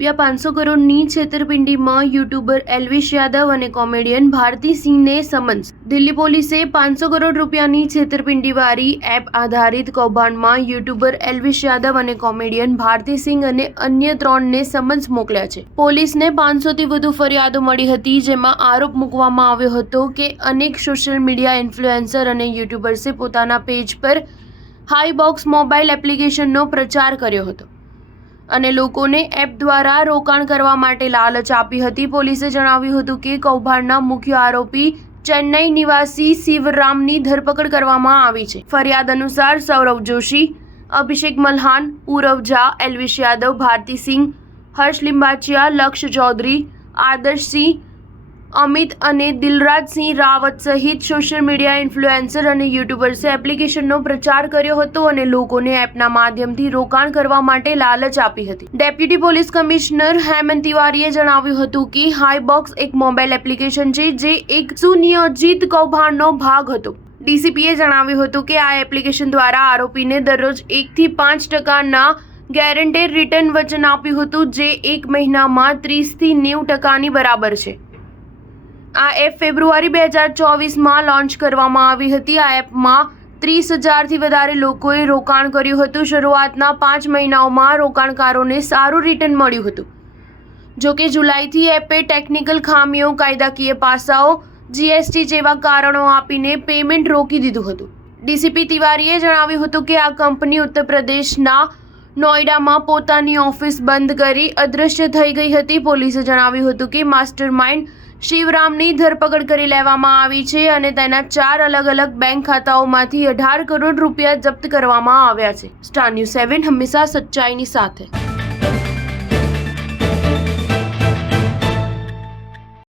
500 કરોડની છેતરપિંડીમાં યુટ્યુબર એલ્વિશ યાદવ અને કોમેડિયન ભારતી સિંહને સમન્સ. દિલ્હી પોલીસે 500 કરોડ રૂપિયાની છેતરપિંડીવાળી એપ આધારિત કૌભાંડમાં યુટ્યુબર એલ્વિશ યાદવ અને કોમેડિયન ભારતી સિંહ અને અન્ય 3ને સમન્સ મોકલ્યા છે. પોલીસને 500થી વધુ ફરિયાદો મળી હતી, જેમાં આરોપ મૂકવામાં આવ્યો હતો કે અનેક સોશિયલ મીડિયા ઇન્ફ્લુએન્સર અને યુટ્યુબર્સે પોતાના પેજ પર હાઈબોક્સ મોબાઈલ એપ્લિકેશનનો પ્રચાર કર્યો હતો અને લોકોને એપ દ્વારા રોકાણ કરવા માટે લાલચ આપી હતી. પોલીસે જણાવ્યું હતું કે કૌભાંડના મુખ્ય આરોપી ચેન્નઈ નિવાસી શિવરામની ધરપકડ કરવામાં આવી છે. ફરિયાદ અનુસાર સૌરવ જોશી, અભિષેક મલ્હાન, પૂરવ ઝા, એલ્વિશ યાદવ, ભારતી સિંહ, હર્ષ લિંબાચિયા, લક્ષ ચૌધરી, આદર્શ સિંહ, અમિત અને દિલરાજસિંહ રાવત સહિત સોશિયલ મીડિયા ઇન્ફ્લુએન્સર અને યુટ્યુબર્સે એપ્લિકેશનનો પ્રચાર કર્યો હતો અને લોકોને એપના માધ્યમથી રોકાણ કરવા માટે લાલચ આપી હતી. ડેપ્યુટી પોલીસ કમિશનર હેમંત તિવારીએ જણાવ્યું હતું કે હાઈબોક્સ એક મોબાઈલ એપ્લિકેશન છે જે એક સુનિયોજિત કૌભાંડનો ભાગ હતો. ડીસીપીએ જણાવ્યું હતું કે આ એપ્લિકેશન દ્વારા આરોપીને દરરોજ 1 થી 5% ગેરંટેડ રિટર્ન વચન આપ્યું હતું, જે એક મહિનામાં 30 થી 90% બરાબર છે. આ એપ ફેબ્રુઆરી 2024માં લોન્ચ કરવામાં આવી હતી. આ એપમાં 30,000થી વધારે લોકોએ રોકાણ કર્યું હતું. શરૂઆતના 5 મહિનાઓમાં રોકાણકારોને સારું રિટર્ન મળ્યું હતું. જોકે જુલાઈથી એપે ટેકનિકલ ખામીઓ, કાયદાકીય પાસાઓ, જીએસટી જેવા કારણો આપીને પેમેન્ટ રોકી દીધું હતું. ડીસીપી તિવારીએ જણાવ્યું હતું કે આ કંપની ઉત્તર પ્રદેશના નોઈડામાં પોતાની ઓફિસ બંધ કરી અદૃશ્ય થઈ ગઈ હતી. પોલીસે જણાવ્યું હતું કે માસ્ટરમાઇન્ડ શિવરામની ધરપકડ કરી લેવામાં આવી છે અને તેના 4 અલગ-અલગ બેંક ખાતાઓમાંથી 18 કરોડ રૂપિયા જપ્ત કરવામાં આવ્યા છે. સ્ટાર ન્યૂઝ 7 હંમેશા સચ્ચાઈની સાથે.